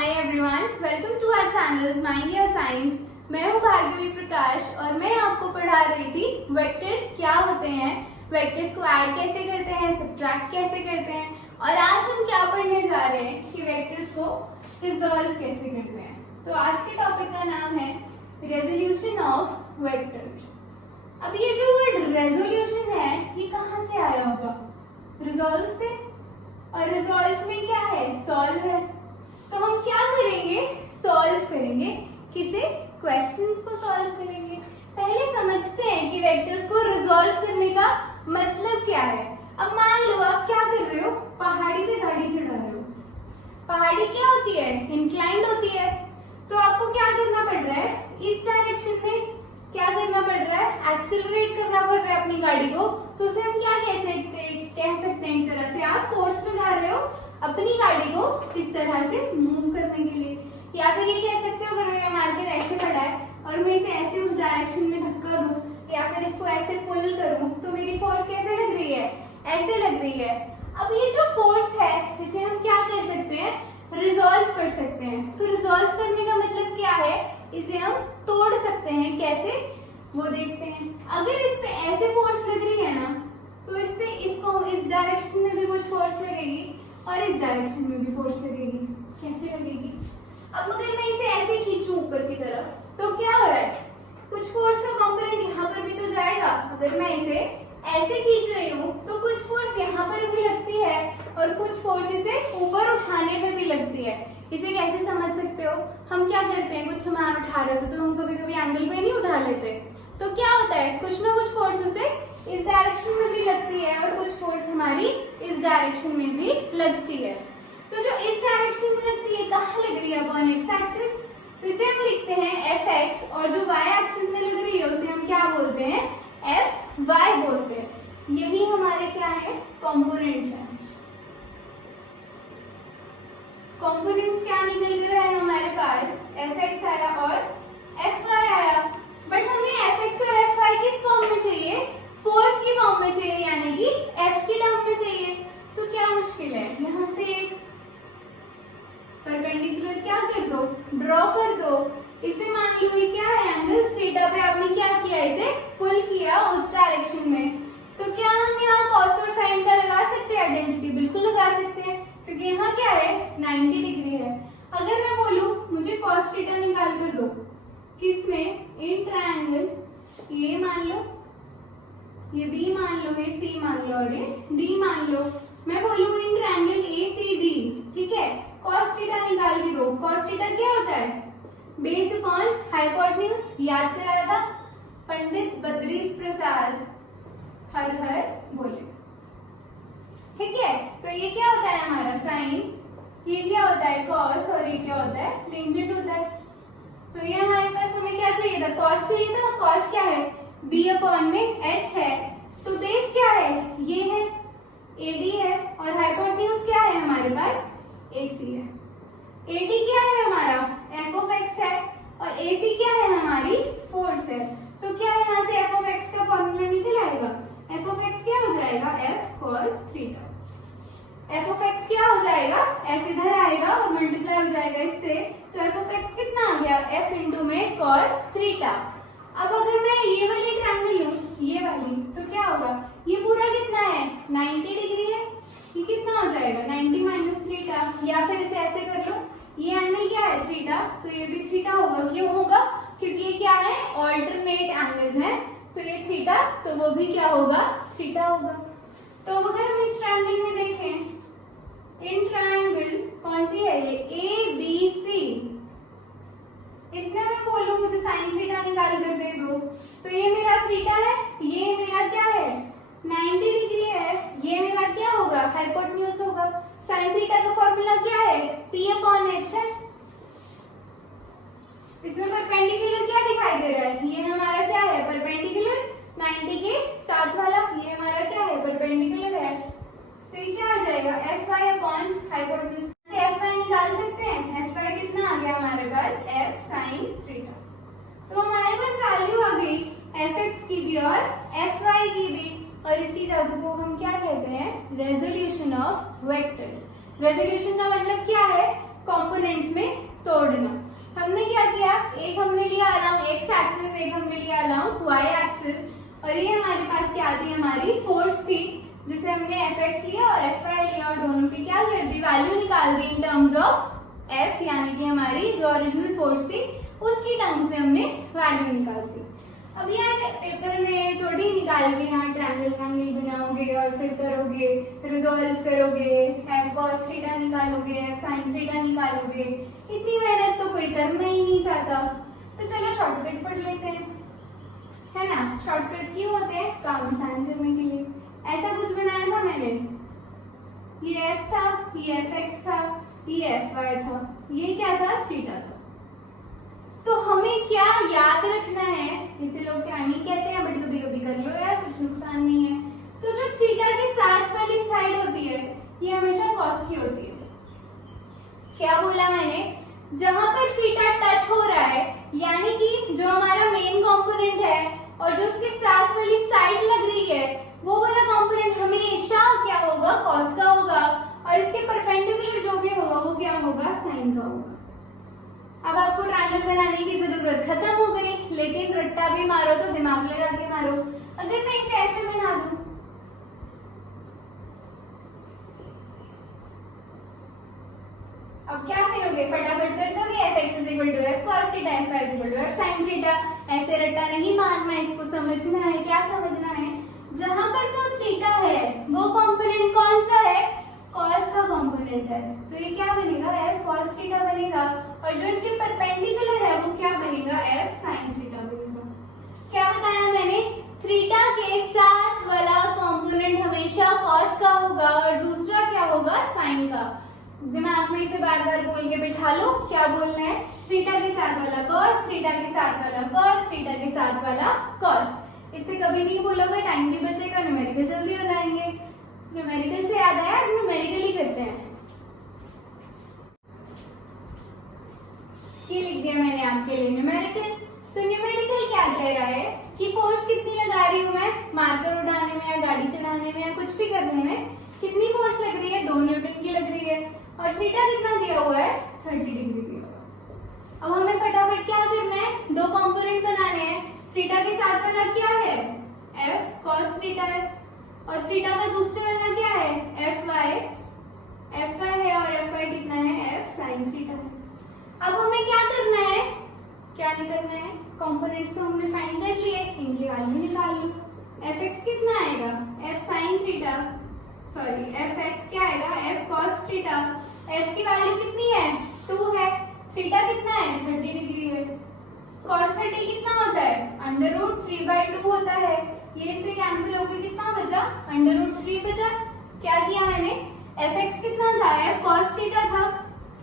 Hi everyone, welcome to our channel mind your science. मैं हूँ भार्गवी प्रकाश और मैं आपको पढ़ा रही थी वेक्टर्स क्या होते हैं, वेक्टर्स को ऐड कैसे करते हैं, सब्ट्रैक्ट कैसे करते हैं। और आज हम क्या पढ़ने जा रहे हैं कि वेक्टर्स को रिजॉल्व कैसे करते हैं। तो आज के टॉपिक का नाम है रेजोल्यूशन ऑफ वेक्टर्स। अब ये जो वर्ड रेजोल्यूशन है ये कहाँ से आया होगा? रिजॉल्व से। और रिजॉल्व में क्या है? सॉल्व है। तो हम क्या करेंगे? सॉल्व करेंगे। किसे? क्वेश्चंस को सॉल्व करेंगे। पहले समझते हैं कि वेक्टर्स को रिजॉल्व करने का मतलब क्या है। अब मान लो आप क्या कर रहे हो, पहाड़ी पे गाड़ी चढ़ा रहे हो। पहाड़ी क्या होती है? इंक्लाइंड होती है। तो आपको क्या करना पड़ रहा है? इस डायरेक्शन में क्या करना पड़ रहा है? एक्सेलरेट करना पड़ रहा है अपनी गाड़ी को। तो उसे हम क्या कह सकते हैं? एक तरह से आप फोर्स लगा रहे हो अपनी गाड़ी को इस तरह से मूव करने के लिए। या फिर ये कह सकते हो अगर मेरा मार्कर ऐसे खड़ा है और मैं इसे ऐसे उस डायरेक्शन में धक्का दूं या फिर इसको ऐसे पुल करूं तो मेरी फोर्स कैसे लग रही है? ऐसे लग रही है। अब ये जो फोर्स है इसे हम क्या कर सकते हैं? रिजॉल्व कर सकते हैं। तो रिजॉल्व करने का मतलब क्या है? इसे हम तोड़ सकते हैं। कैसे? वो देखते हैं। अगर इस पे ऐसे फोर्स लग रही है ना तो इस पे इसको इस डायरेक्शन में भी कुछ फोर्स लगेगी और इस डायरेक्शन में भी फोर्स लगेगी। कैसे लगेगी? अब अगर मैं इसे ऐसे खींचूं ऊपर की तरफ तो क्या हो रहा है? कुछ फोर्स का कंपोनेंट यहाँ पर भी तो जाएगा। अगर मैं इसे ऐसे खींच रही हूँ तो कुछ फोर्स यहाँ पर भी लगती है और कुछ फोर्स इसे ऊपर उठाने में भी लगती है। इसे कैसे समझ सकते हो? हम क्या करते हैं, कुछ सामान उठा रहे होते तो हम कभी कभी एंगल पे नहीं उठा लेते। तो क्या होता है, कुछ ना कुछ फोर्स उसे इस डायरेक्शन में भी लगती है और कुछ फोर्स हमारी इस डायरेक्शन में भी लगती है। तो जो इस डायरेक्शन में लगती है कहाँ लग रही है? Upon x axis. तो इसे हम लिखते हैं एफ एक्स और जो वाई एक्सिस में लग रही है उसे हम क्या बोलते हैं? एफ वाई बोलते हैं। यही हमारे क्या है? कंपोनेंट्स हैं। कंपोनेंट्स क्या निकल कर आए हमारे पास? एफ एक्स आया और एफ वाई आया। बट हमें एफ एक्स और एफ वाई किस फॉर्म में चाहिए? फोर्स की फॉर्म में चाहिए, यानी कि एफ की टर्म में चाहिए। तो क्या मुश्किल है? यहाँ से एक परपेंडिकुलर क्या कर दो, ड्रॉ कर दो। इसे मान लो ये क्या है? एंगल थीटा पे आपने क्या किया? इसे पुल किया उस डायरेक्शन में। तो क्या हम यहाँ कॉस और साइन का लगा सकते हैं आइडेंटिटी? बिल्कुल लगा सकते हैं, क्योंकि यहाँ क्या है? 90 डिग्री है। अगर मैं बोलूँ मुझे कॉस थीटा निकाल कर दो, किसमें? इन ट्रायंगल, ये मान लो, ये बी मान लो, ये सी मान लो और ये डी मान लो। मैं बोलूँ in triangle A C D, ठीक है? कॉस थीटा निकाल के दो। कॉस थीटा क्या होता है? Base upon hypotenuse. याद कराया था पंडित बद्री प्रसाद, हर हर बोले, ठीक है? तो ये क्या होता है हमारा? साइन। ये क्या होता है? कॉस। और ये क्या होता है? टेंजेंट होता है। तो ये हमारे पास हमें क्या चाहिए था? कॉस चाहिए था। कॉस क्या है? बी अपॉन में एच है। तो बेस क्या है? ये है, एडी है। और हाइपोटेन्यूज क्या है हमारे पास? एसी है। एडी क्या है हमारा? एफ ऑफ एक्स है। और एसी क्या है हमारी? फोर्स है। तो क्या है यहाँ से एफ ऑफ एक्स का फॉर्मूला निकल आएगा? एफ ऑफ एक्स क्या हो जाएगा? F cos theta. F of x क्या हो जाएगा? एफ इधर आएगा और मल्टीप्लाई हो जाएगा इससे। तो एफ ऑफ एक्स कितना आ गया? एफ इंटू में कॉस थीटा। अब अगर मैं ये वाली ट्रायंगल लूं, ये वाली, तो क्या होगा? ये पूरा कितना है? 90 डिग्री है। ये कितना हो जाएगा? 90 माइनस थीटा। या फिर इसे ऐसे कर लो, ये एंगल क्या है? थीटा। तो ये भी थीटा होगा। क्यों होगा? क्योंकि ये क्या है? ऑल्टरनेट एंगल्स हैं। तो ये थीटा, तो वो भी क्या होगा? थीटा होगा। तो अब अगर हम इस ट्रायंगल में देखें, इन ट्रायंगल कौन सी है? ये ए बी सी। इसमें मैं बोलूं मुझे साइन थीटा निकाल कर दे दो, तो ये मेरा थीटा है, ये मेरा क्या है? 90 डिग्री है। ये मेरा क्या होगा? हाइपोटेन्यूज होगा। साइन थीटा का फॉर्मूला क्या है? पी अपॉन एच है। इसमें परपेंडिकुलर क्या दिखाई दे रहा है? ये हमारा क्या है? परपेंडिकुलर 90 के साथ वाला। ये हमारा क्या है? परपेंडिकुलर है। तो ये क्या आ जाएगा? एफ वाई अपॉन हाइपोटेन्यूज से एफ वाई निकाल सकते हैं। एफ वाई कितना आ गया हमारे पास? F sine theta. तो हमारे पास वैल्यू आ गई एफ एक्स की भी और एफ वाई की भी। और इसी जादू को हम क्या कहते हैं? Resolution of vectors. रेजोल्यूशन का मतलब क्या है? कंपोनेंट्स में तोड़ना। हमने क्या किया, एक हमने लिया अराउंड एक्स एक्सिस, एक हमने लिया अराउंड वाई एक्सिस, और ये हमारे पास क्या थी, हमारी फोर्स थी, जिसे हमने एफ एक्स लिया और एफ वाई लिया और दोनों की क्या कर दी, वैल्यू निकाल दी इन टर्म्स ऑफ एफ, यानी कि हमारी जो ओरिजिनल फोर्स थी उसकी टर्म से हमने वैल्यू निकाल दी। अब यार पेपर में थोड़ी निकाल के यहाँ ट्रायंगल एंगल बनाओगे और फिर करोगे, रिजॉल्व करोगे, एफ कॉस थीटा निकालोगे, एफ साइन थीटा निकालोगे, इतनी मेहनत तो कोई करना ही नहीं चाहता। तो चलो शॉर्टकट पढ़ लेते हैं, है ना। शॉर्टकट क्यों होते हैं, काम आसान करने के लिए। ऐसा कुछ बनाया था मैंने, ये एफ था, ये एफ एक्स था, ये एफ वाई था, ये क्या था, थीटा था। तो हमें क्या याद रखना है, इसे लोग क्या नहीं कहते हैं, बट कभी कभी कर लो यार, कुछ नुकसान नहीं है। तो जो थीटा के साथ वाली साइड होती है ये हमेशा कॉस की होती है। क्या बोला मैंने, जहां पर थीटा टच हो रहा है, यानी कि जो हमारा मेन कंपोनेंट है और जो उसके साथ वाली साइड लग रही है, वो वाला कंपोनेंट हमेशा क्या होगा, कॉस का होगा, और इसके परपेंडिकुलर जो भी होगा वो क्या होगा, साइन का होगा। अब आपको ट्रायंगल बनाने की जरूरत खत्म हो गई, लेकिन रट्टा भी मारो तो दिमाग लगा के मारो। अगर मैं इसे ऐसे बना दूं, अब क्या करोगे, फटाफट कर दोगे, F X is equal to F cos theta, F Y is equal to F sine theta. ऐसे रट्टा नहीं मारना, इसको समझना है। क्या समझना है, जहां पर तो थीटा है वो कंपोनेंट कौन सा है, कॉस का कंपोनेंट है, तो ये क्या बनेगा, एफ कॉस थीटा बनेगा, और जो इसके परपेंडिकुलर है वो क्या बनेगा, एफ साइन थीटा बनेगा। क्या बताया मैंने, थीटा के साथ वाला कंपोनेंट हमेशा कॉस का होगा और दूसरा क्या होगा, साइन का। दिमाग में इसे बार बार बोल के बिठा लो, क्या बोलना है, थीटा के साथ वाला कॉस, थीटा के साथ वाला कॉस, थीटा के साथ वाला कॉस। इसे कभी नहीं बोलोगे, टाइम भी बचेगा, न्यूमेरिकल जल्दी हो जाएंगे। न्यूमेरिकल से याद आया, न्यूमेरिकल ही करते हैं। ये लिख दिया मैंने आपके लिए न्यूमेरिकल। तो न्यूमेरिकल क्या कह रहा है कि फोर्स कितनी लगा रही हूँ मैं, मार्कर उठाने में या गाड़ी चढ़ाने में या कुछ भी करने में, कितनी फोर्स लग रही है, 2 न्यूटन की लग रही है, और थीटा कितना दिया हुआ है, 30 डिग्री दिया हुआ है। अब हमें फटाफट क्या करना है, 2 कंपोनेंट बनाने हैं। थीटा के साथ वाला क्या है, एफ कॉस थीटा है, और थीटा का दूसरे वाला क्या है, एफ वाई है, और एफ वाई कितना है, एफ साइन थीटा है। अब हमें क्या करना है, क्या नहीं करना है, कंपोनेंट्स तो हमने फाइंड कर लिए, इनकी वैल्यू निकाल लो। एफ एक्स कितना आएगा, F sine theta, sorry F x क्या आएगा, एफ कॉस थीटा। एफ की वैल्यू कितनी है, 2 है, थीटा कितना है, 30 डिग्री है। कॉस 30 कितना होता है, √3/2 होता है। ये इससे कैंसिल होकर कितना बचा, √3 बचा। क्या किया मैंने, एफ एक्स कितना था, एफ कॉस थीटा था,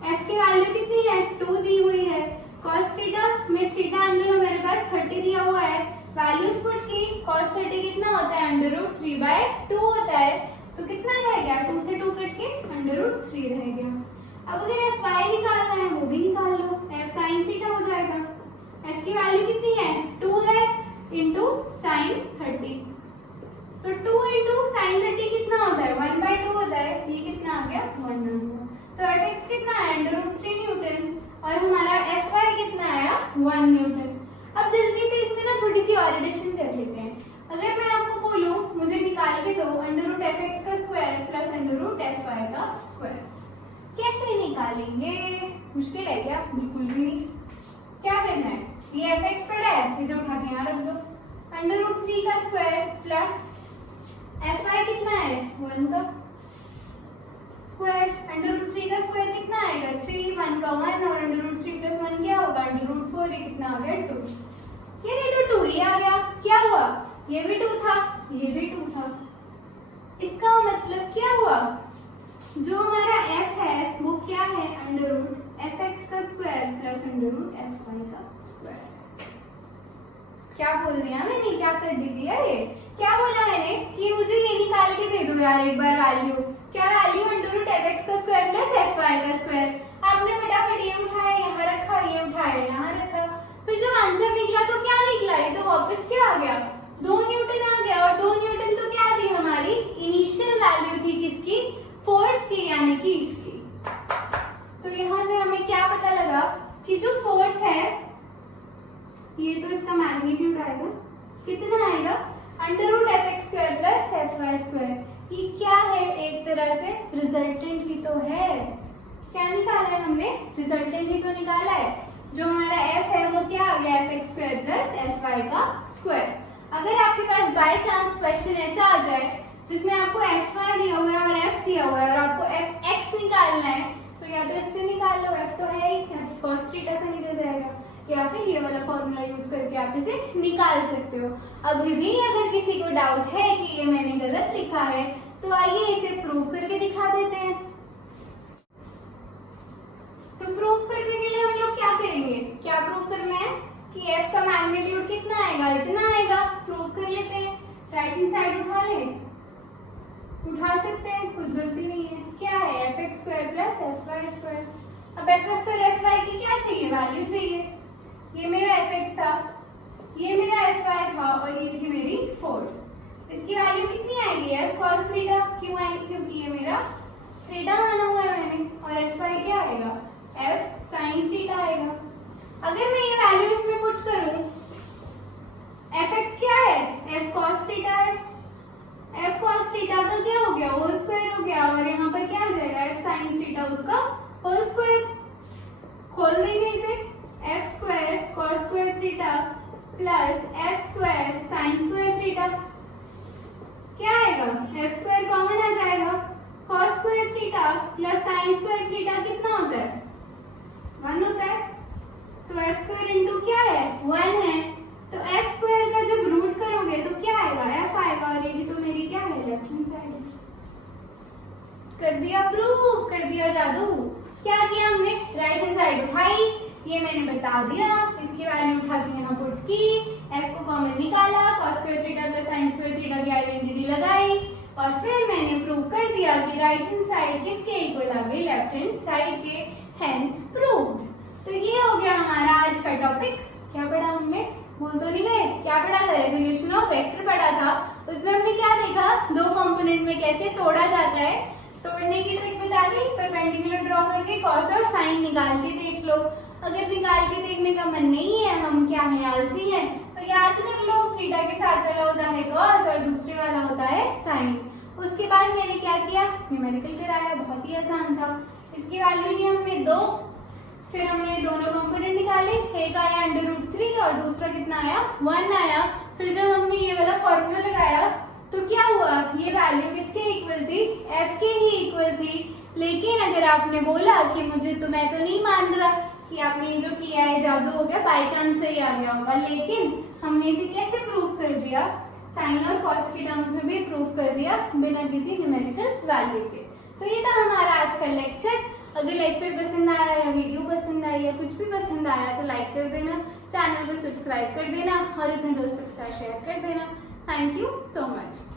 एफ की वैल्यू कितनी है, 2 दी हुई है। कॉस थीटा में थीटा एंगल हमारे पास 30 दिया हुआ है, वैल्यूज पुट की, कॉस 30 कितना होता है, √3/2 होता है, तो कितना रह गया, 2 से 2 कट के √3 रह गया। अब अगर एफ वाई निकालना है वो भी निकाल लो, एफ साइन थीटा हो जाएगा। एफ की वैल्यू कितनी है, 2 है, इंटू साइन 30, तो 2 इंटू साइन 30 कितना होता है, 1/2 होता है, ये कितना आ गया, 1 आ गया। तो एफ एक्स कितना है, √3 न्यूटन, और हमारा एफ वाई कितना आया, 1 न्यूटन। अब जल्दी से इसमें ना थोड़ी सी और एडिशन कर लेते हैं। अगर मैं आपको बोलूं मुझे निकाल के दो √f(x) का स्क्वायर प्लस √fy का स्क्वायर, कैसे निकालेंगे, मुश्किल है क्या, बिल्कुल भी नहीं। क्या करना है, ये f(x) पड़ा है, इसे उठा के यहाँ रख दो, √3 का स्क्वायर प्लस fy कितना है, 1 का स्क्वायर, √3 का स्क्वायर कितना आएगा, 3, 1 का 1, और √3 + 1 क्या होगा, √4, ये कितना आ गया, 2। ये तो 2 ही आ गया। क्या हुआ, ये भी 2 था, ये भी 2 था। इसका मतलब क्या हुआ, जो हमारा f है वो क्या है, √f(x) का स्क्वायर प्लस √fy का स्क्वायर। क्या बोल दिया मैंने, क्या कर दी दिया, ये क्या बोला मैंने कि मुझे ये निकाल के दे दो यार एक बार वैल्यू, क्या वैल्यू, √f(x) का स्क्वायर प्लस fy का स्क्वायर। आपने फटाफट ये उठाया यहाँ रखा, ये उठाया यहाँ रखा, फिर जब आंसर निकला तो क्या निकला, ये तो वापस क्या आ गया, 2 न्यूटन आ गया। और 2 न्यूटन तो क्या थी, हमारी इनिशियल वैल्यू थी किसकी, फोर्स की, यानी कि इसकी। तो यहाँ से रिजल्टेंट ही तो निकाला है। जो हमारा f है वो क्या आ गया, fx स्क्वायर प्लस fy का स्क्वायर। अगर आपके पास बाय चांस क्वेश्चन ऐसा आ जाए जिसमें आपको fy दिया हुआ है और f दिया हुआ है और आपको fx निकालना है, तो या तो इससे निकाल लो, f तो है ही, f cos थीटा से निकल जाएगा, या फिर ये वाला फॉर्मूला यूज करके आप इसे निकाल सकते हो। अभी भी अगर किसी को डाउट है कि ये मैंने गलत लिखा है तो आइए इसे प्रूव करके दिखा देते हैं। तो प्रूव करने के लिए हम लोग क्या करेंगे, क्या प्रूव करना है कि f का मैग्नीट्यूड कितना आएगा, इतना आएगा। प्रूव कर लेते हैं। राइट हैंड साइड उठा ले, उठा सकते हैं, कुछ गलती नहीं है। क्या है, fx square plus fy square. अब fx और fy की क्या चाहिए, वैल्यू चाहिए। ये मेरा fx था, ये मेरा fy था और ये थी मेरी फोर्स। इसकी वैल्यू कितनी आएगी, f cos थीटा। क्यों आएगी, क्योंकि ये मेरा थीटा माना हुआ है मैंने, और fy क्या आएगा, f sin थीटा आएगा। अगर मैं ये वैल्यू इसमें पुट करूं, fx क्या है, f cos थीटा है, f cos थीटा का क्या हो गया, होल स्क्वायर हो गया, और यहाँ पर क्या आ जाएगा, f sin थीटा उसका होल स्क्वायर। खोल देंगे इसे, f square cos square theta plus f square sin square theta. क्या आएगा, f स्क्वायर कॉमन आ जाएगा, cos square theta plus sin square theta कितना होता है, 1 होता है। तो f स्क्वायर इंटू क्या है, 1 है। तो f स्क्वायर का जब रूट करोगे तो क्या आएगा, f आएगा, और ये भी तो मेरी क्या है, लेफ्ट हैंड साइड। कर दिया प्रूफ, कर दिया जादू। क्या किया हमने, राइट हैंड साइड उठाई, ये मैंने बता दिया, इसकी वैल्यू उठा के यहाँ पुट की, f को कॉमन निकाला, cos square theta plus sin square theta की आइडेंटिटी लगाई, और फिर मैंने प्रूव कर दिया कि राइट हैंड साइड किसके इक्वल आ गई, लेफ्ट हैंड साइड के, हेंस प्रूव्ड। तो ये हो गया हमारा आज का टॉपिक। क्या पढ़ा हमने, भूल तो नहीं गए, क्या पढ़ा था, रेजोल्यूशन ऑफ वेक्टर पढ़ा था। उसमें हमने क्या देखा, दो कंपोनेंट में कैसे तोड़ा जाता है, तोड़ने की ट्रिक बता दी, परपेंडिकुलर ड्रॉ करके कॉस और साइन निकाल के देख लो। अगर निकाल के देखने का मन नहीं है, हम क्या है, आलसी हैं, तो याद कर लो, थीटा के साथ वाला होता है कॉस और दूसरे वाला होता है साइन। उसके बाद मैंने क्या किया, न्यूमेरिकल कराया, बहुत ही आसान था। इसकी वैल्यू ली हमने 2, फिर हमने दोनों कंपोनेंट निकाले, एक आया √3 और दूसरा कितना आया, 1 आया। फिर जब हमने ये वाला फॉर्मूला लगाया तो क्या हुआ, ये वैल्यू किसके इक्वल थी, f के ही इक्वल थी। लेकिन अगर आपने बोला कि मुझे तो, मैं तो नहीं मान रहा कि आपने ये जो किया है जादू हो गया, बाय चांस से ही आ गया होगा, लेकिन हमने इसे कैसे प्रूव कर दिया, साइन और कॉस के टर्म्स में भी प्रूव कर दिया बिना किसी न्यूमेरिकल वैल्यू के। तो ये था हमारा आज का लेक्चर। अगर लेक्चर पसंद आया या वीडियो पसंद आई या कुछ भी पसंद आया तो लाइक कर देना, चैनल को सब्सक्राइब कर देना और अपने दोस्तों के साथ शेयर कर देना। Thank you so much.